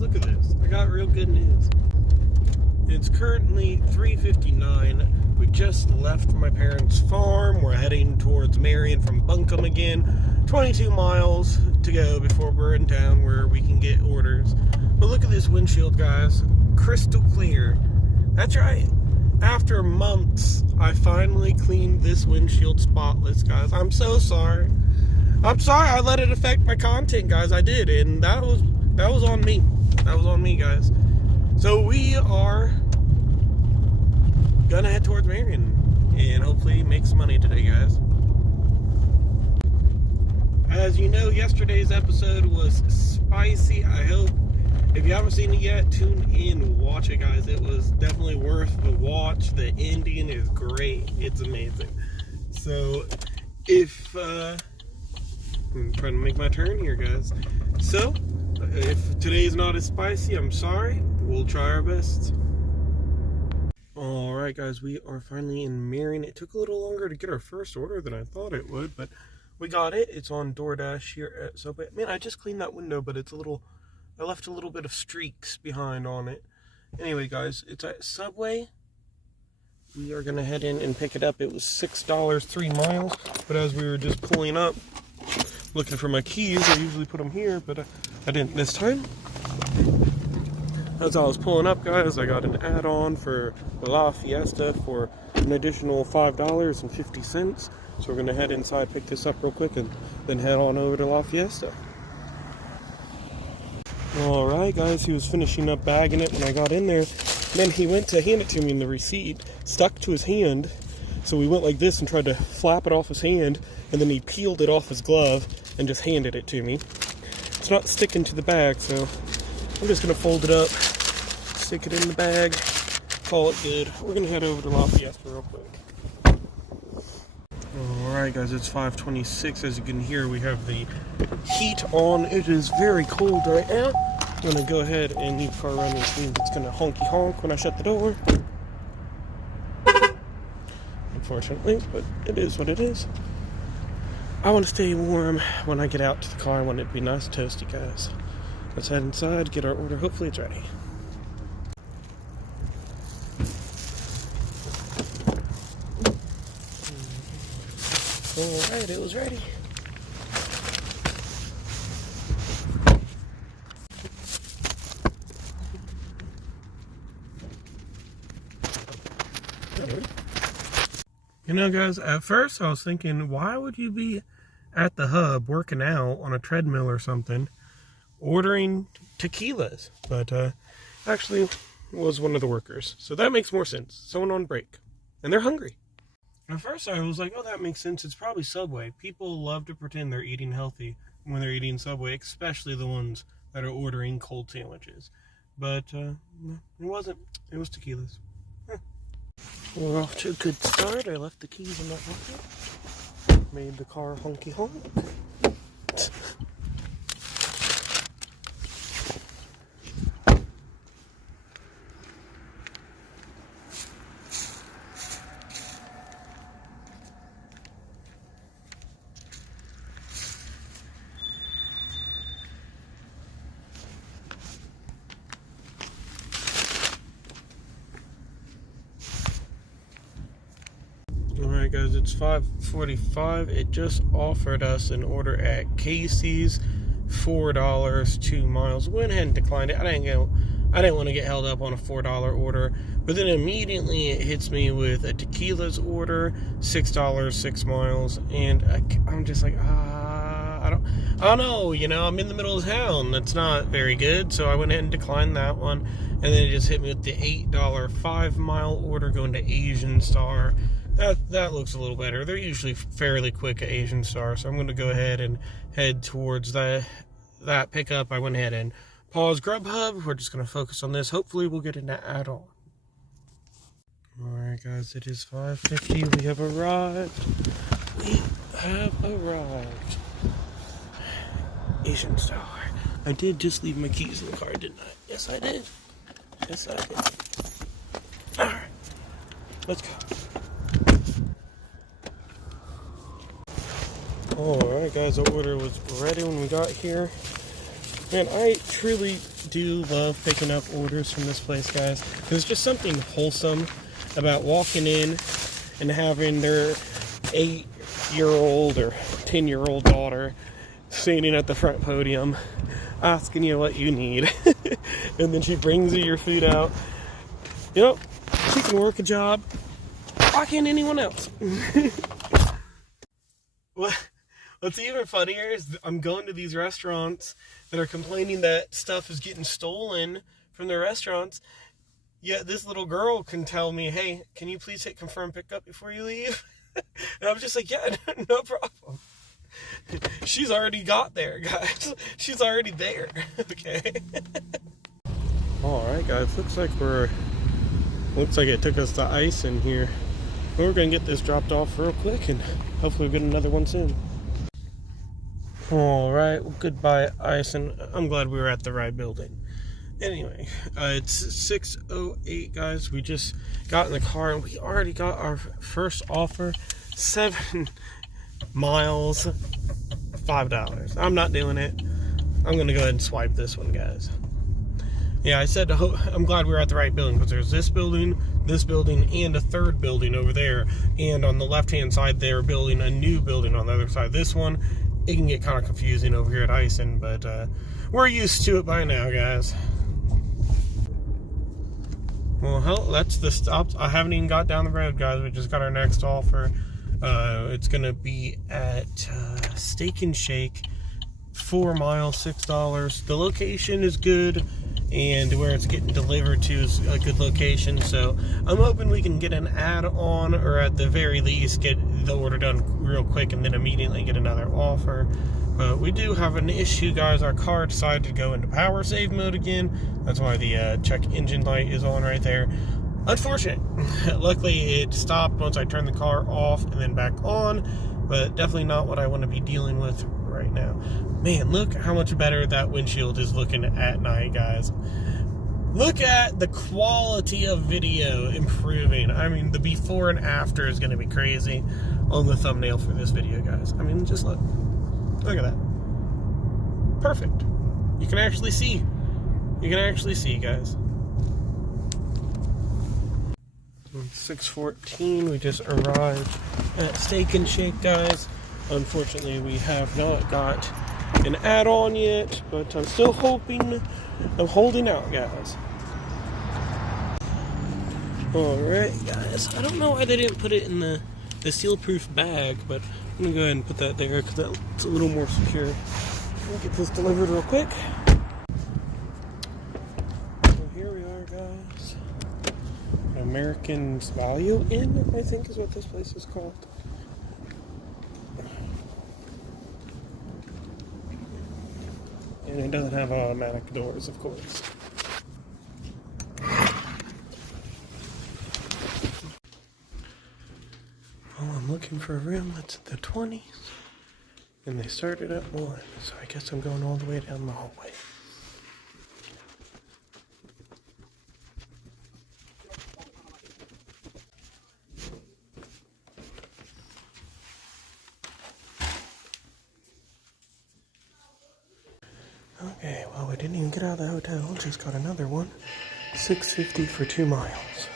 guys, look at this. I got real good news. It's currently 3:59. We just left my parents' farm. We're heading towards Marion from Buncombe again. 22 miles to go before we're in town where we can get orders. But look at this windshield, guys. Crystal clear. That's right. After months, I finally cleaned this windshield spotless, guys. I'm so sorry. I'm sorry I let it affect my content, guys. I did, and that was on me. That was on me, guys. So we are gonna head towards Marion and hopefully make some money today, guys. As you know, yesterday's episode was spicy. I hope if you haven't seen it yet, tune in and watch it, guys. It was definitely worth the watch. The ending is great. It's amazing. So if I'm trying to make my turn here, guys. So if today's not as spicy, I'm sorry. We'll try our best. Alright, guys, we are finally in Marion. It took a little longer to get our first order than I thought it would, but we got it. It's on Doordash here at Subway. Man, I just cleaned that window, but it's a little, I left a little bit of streaks behind on it. Anyway, guys, it's at Subway. We are going to head in and pick it up. It was $6, 3 miles, but as we were just pulling up, looking for my keys, I usually put them here, but I didn't this time. As I was pulling up, guys, I got an add-on for La Fiesta for an additional $5.50. So we're going to head inside, pick this up real quick, and then head on over to La Fiesta. Alright, guys, he was finishing up bagging it when I got in there. Then he went to hand it to me, and the receipt stuck to his hand. So we went like this and tried to flap it off his hand, and then he peeled it off his glove and just handed it to me. It's not sticking to the bag, so I'm just going to fold it up, stick it in the bag, call it good. We're going to head over to La Fiesta real quick. Alright, guys, it's 5:26. As you can hear, we have the heat on. It is very cold right now. I'm going to go ahead and leave the car running, which means it's going to honky honk when I shut the door. Unfortunately, but it is what it is. I want to stay warm when I get out to the car. I want it to be nice and toasty, guys. Let's head inside, get our order. Hopefully it's ready. Alright, it was ready. You know, guys, at first I was thinking, why would you be at the hub working out on a treadmill or something ordering tequilas? But actually was one of the workers. So that makes more sense. Someone on break. And they're hungry. At first I was like, oh, that makes sense. It's probably Subway. People love to pretend they're eating healthy when they're eating Subway, especially the ones that are ordering cold sandwiches. But no, it wasn't. It was tequilas. We're off to a good start. I left the keys in my pocket. Made the car honky honk. Alright, guys, it's 5:45. It just offered us an order at Casey's, $4, 2 miles. Went ahead and declined it. I didn't want to get held up on a $4 order, but then immediately it hits me with a tequila's order, $6, 6 miles, and I'm just like, I don't know, you know, I'm in the middle of town. That's not very good, so I went ahead and declined that one, and then it just hit me with the $8 5 mile order going to Asian Star. That looks a little better. They're usually fairly quick at Asian Star, so I'm going to go ahead and head towards that pickup. I went ahead and paused Grubhub. We're just going to focus on this. Hopefully we'll get an add-on. Alright, guys, it is 5:50. We have arrived. Asian Star. I did just leave my keys in the car, didn't I? Yes, I did. Yes, I did. Alright, let's go. Alright, guys, the order was ready when we got here. Man, I truly do love picking up orders from this place, guys. There's just something wholesome about walking in and having their 8-year-old or 10-year-old daughter standing at the front podium asking you what you need. And then she brings you your food out. You know, she can work a job. Why can't anyone else? What's even funnier is I'm going to these restaurants that are complaining that stuff is getting stolen from their restaurants. Yet this little girl can tell me, hey, can you please hit confirm pickup before you leave? And I'm just like, yeah, no problem. She's already got there, guys. She's already there. Okay. Alright, guys. Looks like it took us to ice in here. We're gonna get this dropped off real quick and hopefully we'll get another one soon. Alright, well, goodbye ice, and I'm glad we were at the right building. Anyway, it's 6:08, guys. We just got in the car and we already got our first offer. 7 miles, $5. I'm not doing it. I'm gonna go ahead and swipe this one, guys. Yeah, I said I'm glad we were at the right building, because there's this building, and a third building over there. And on the left-hand side, they're building a new building on the other side. This one, it can get kind of confusing over here at Ison, but we're used to it by now, guys. Well, hell, that's the stop. I haven't even got down the road, guys. We just got our next offer. It's going to be at Steak and Shake, 4 miles, $6. The location is good, and where it's getting delivered to is a good location. So I'm hoping we can get an add-on, or at the very least get the order done real quick and then immediately get another offer. But we do have an issue, guys. Our car decided to go into power save mode again. That's why the check engine light is on right there. Unfortunate. Luckily it stopped once I turned the car off and then back on, but definitely not what I want to be dealing with right now. Man, look how much better that windshield is looking at night, guys. Look at the quality of video improving. I mean, the before and after is going to be crazy on the thumbnail for this video, guys. I mean, just look at that. Perfect. You can actually see. Guys. 6:14, we just arrived at Steak and Shake, guys. Unfortunately, we have not got an add-on yet, but I'm still hoping. I'm holding out, guys. Alright, guys. I don't know why they didn't put it in the seal-proof bag, but I'm gonna go ahead and put that there because that's a little more secure. We'll get this delivered real quick. So here we are, guys. American's Value Inn, I think is what this place is called. And it doesn't have automatic doors, of course. Well, I'm looking for a room that's at the 20s, and they started at 1, so I guess I'm going all the way down the hallway. Okay, well, we didn't even get out of the hotel, just got another one. $6.50 for 2 miles.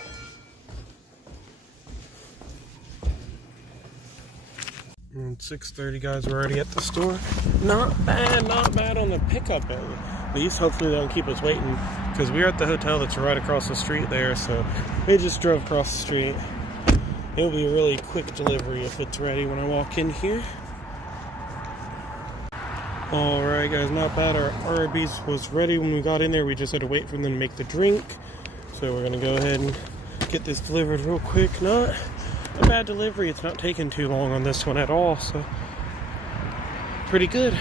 And 6:30, guys, we're already at the store. Not bad on the pickup end. At least, hopefully they don't keep us waiting, because we're at the hotel that's right across the street there, so we just drove across the street. It'll be a really quick delivery if it's ready when I walk in here. Alright, guys, not bad. Our Arby's was ready when we got in there. We just had to wait for them to make the drink. So we're going to go ahead and get this delivered real quick. Not a bad delivery. It's not taking too long on this one at all. So, pretty good.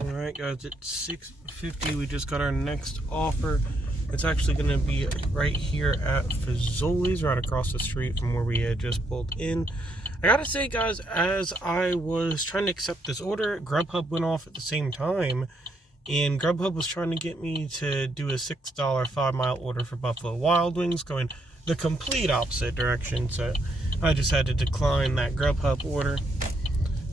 Alright guys, it's 6:50. We just got our next offer. It's actually going to be right here at Fazoli's, right across the street from where we had just pulled in. I gotta say guys, as I was trying to accept this order, Grubhub went off at the same time. And Grubhub was trying to get me to do a $6 5-mile order for Buffalo Wild Wings, going the complete opposite direction. So I just had to decline that Grubhub order.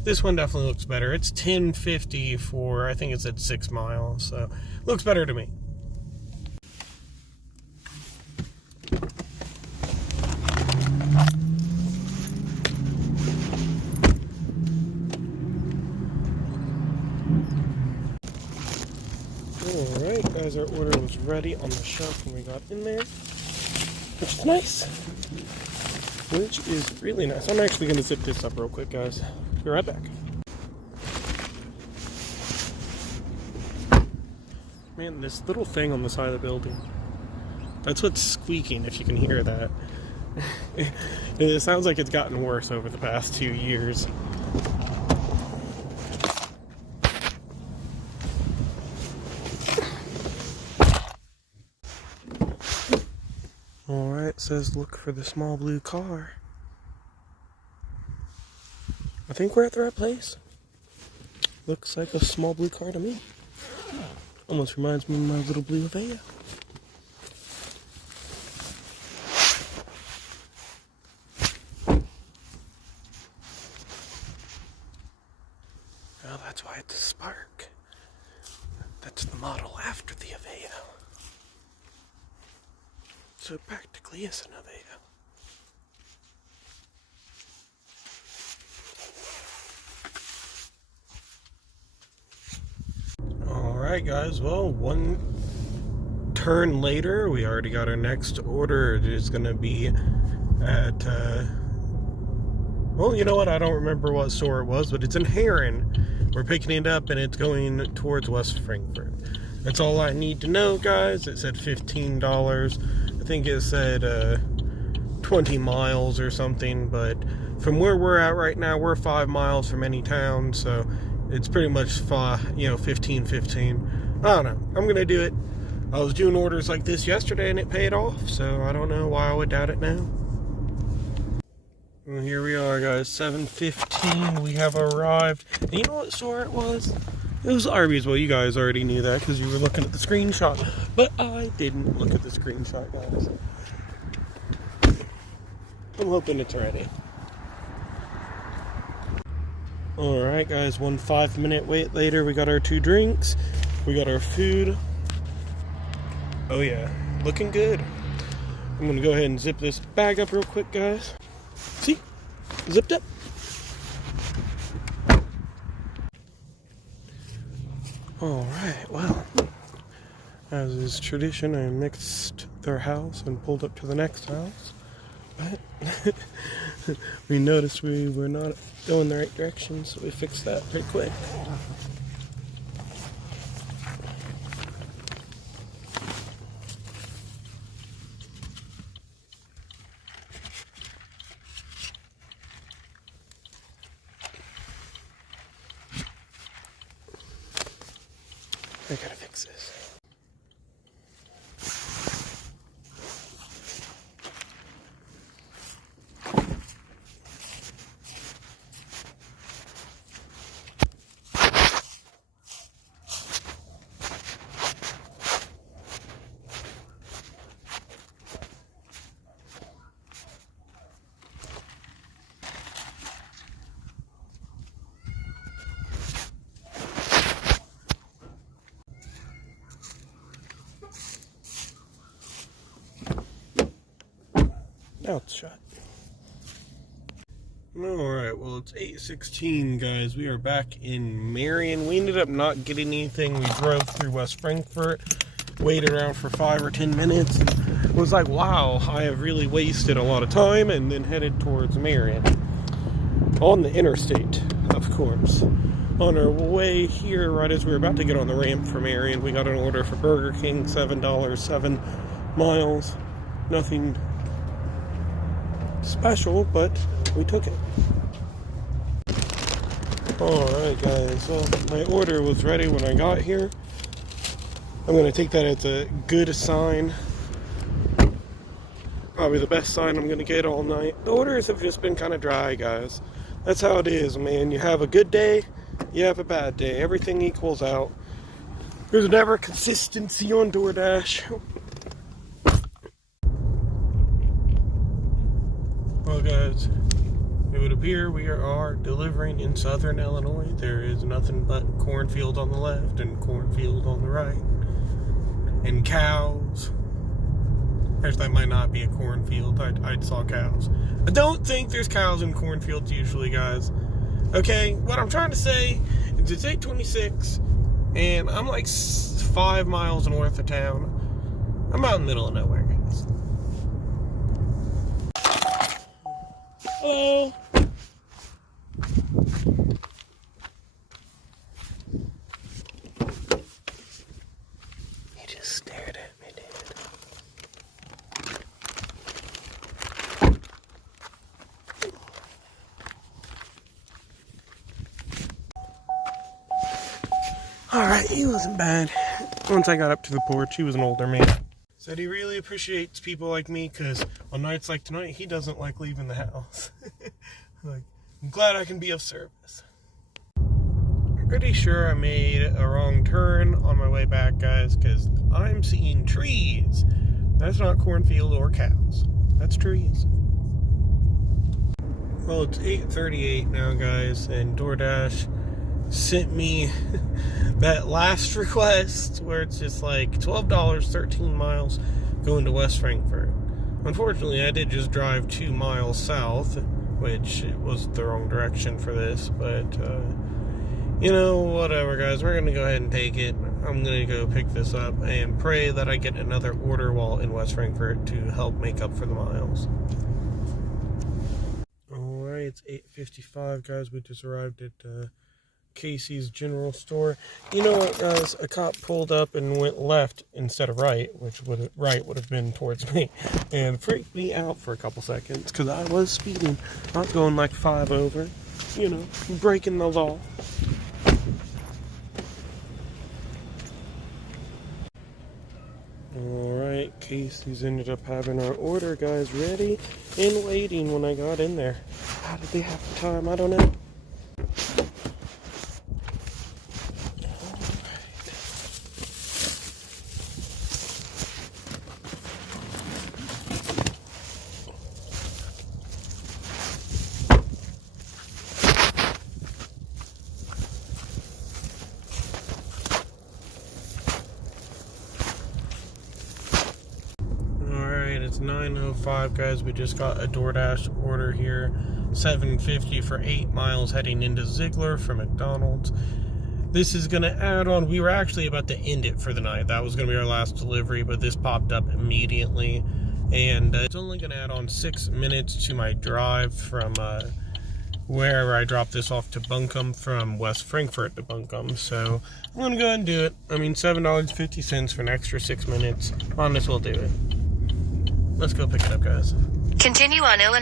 This one definitely looks better. It's $10.50 for, I think it's at 6 miles. So looks better to me. Alright guys, our order was ready on the shelf when we got in there, which is nice, which is really nice. I'm actually going to zip this up real quick guys, be right back. Man, this little thing on the side of the building, that's what's squeaking, if you can hear that. It sounds like it's gotten worse over the past 2 years. Alright, it says look for the small blue car. I think we're at the right place. Looks like a small blue car to me. Almost reminds me of my little blue Aveo. Well, that's why it's a Spark. That's the model after the Aveo. So it practically is an Aveo. Alright guys, well, one turn later, we already got our next order. It is going to be at, well, you know what, I don't remember what store it was, but it's in Heron. We're picking it up and it's going towards West Frankfort. That's all I need to know, guys. It said $15. I think it said 20 miles or something, but from where we're at right now, we're 5 miles from any town, so it's pretty much 15. I don't know. I'm gonna do it. I was doing orders like this yesterday and it paid off, so I don't know why I would doubt it now. Well, here we are, guys. 7:15. We have arrived. And you know what store it was? It was Arby's. Well, you guys already knew that because you were looking at the screenshot. But I didn't look at the screenshot, guys. I'm hoping it's ready. Alright, guys. 1 5-minute wait later. We got our 2 drinks. We got our food. Oh, yeah. Looking good. I'm going to go ahead and zip this bag up real quick, guys. See? Zipped up. Alright, well, as is tradition, I mixed their house and pulled up to the next house, but we noticed we were not going the right direction, so we fixed that pretty quick. I gotta fix this. Now it's shut. Alright, well it's 8:16, guys. We are back in Marion. We ended up not getting anything. We drove through West Frankfort, waited around for 5 or 10 minutes. It was like, wow, I have really wasted a lot of time, and then headed towards Marion. On the interstate, of course. On our way here, right as we were about to get on the ramp for Marion, we got an order for Burger King, $7, 7 miles. Nothing special, but we took it. Alright guys, so my order was ready when I got here. I'm going to take that as a good sign. Probably the best sign I'm going to get all night. The orders have just been kind of dry, guys. That's how it is, man. You have a good day, you have a bad day. Everything equals out. There's never consistency on DoorDash. Well guys, it would appear we are delivering in southern Illinois. There is nothing but cornfield on the left and cornfield on the right. And cows. Actually, that might not be a cornfield. I saw cows. I don't think there's cows in cornfields usually, guys. Okay, what I'm trying to say is it's 8:26, and I'm like 5 miles north of town. I'm out in the middle of nowhere, guys. Hello. He just stared at me, dude. Alright, he wasn't bad. Once I got up to the porch, he was an older man. Said he really appreciates people like me, because on nights like tonight, he doesn't like leaving the house. Like, I'm glad I can be of service. Pretty sure I made a wrong turn on my way back, guys, because I'm seeing trees. That's not cornfield or cows. That's trees. Well, it's 8:38 now, guys, and DoorDash sent me that last request where it's just like $12, 13 miles going to West Frankfort. Unfortunately, I did just drive 2 miles south, which was the wrong direction for this, but you know, whatever, guys. We're gonna go ahead and take it. I'm gonna go pick this up and pray that I get another order while in West Frankfort to help make up for the miles. Alright, it's 8:55, guys. We just arrived at Casey's General Store. You know what, guys? A cop pulled up and went left instead of right, which right would have been towards me, and freaked me out for a couple seconds because I was speeding. I was going like 5 over, you know, breaking the law. Alright, Casey's ended up having our order, guys, ready and waiting when I got in there. How did they have the time? I don't know. It's 9:05, guys. We just got a DoorDash order here, $7.50 for 8 miles heading into Ziegler from McDonald's. This is going to add on. We were actually about to end it for the night. That was going to be our last delivery, but this popped up immediately. And it's only going to add on 6 minutes to my drive from wherever I dropped this off to Buncombe, from West Frankfort to Buncombe. So I'm going to go ahead and do it. I mean, $7.50 for an extra 6 minutes. On this, we'll do it. Let's go pick it up, guys. Continue on Illinois.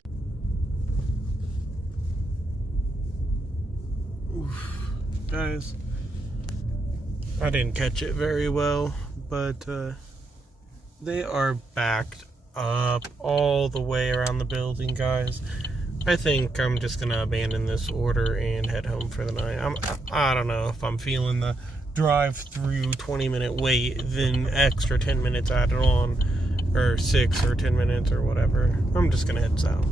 Guys, I didn't catch it very well, but they are backed up all the way around the building, guys. I think I'm just gonna abandon this order and head home for the night. I don't know if I'm feeling the drive through 20-minute wait, then extra 10 minutes added on, or 6 or 10 minutes or whatever. I'm just gonna head south.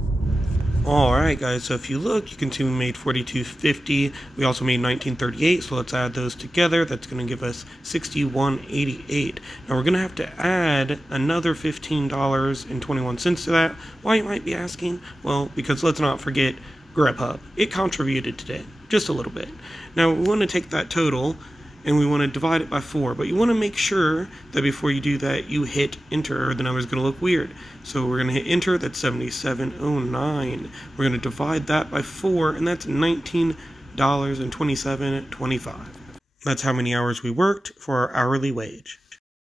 Alright, guys, so if you look, you can see we made $42.50. We also made $19.38, so let's add those together. That's going to give us $61.88. Now we're going to have to add another $15.21 to that. Why, you might be asking? Well, because let's not forget Grubhub. It contributed today, just a little bit. Now we want to take that total and we want to divide it by 4, but you want to make sure that before you do that, you hit enter, or the number's going to look weird. So we're going to hit enter. That's 7709. We're going to divide that by 4, and that's $19.27.25. That's how many hours we worked for our hourly wage.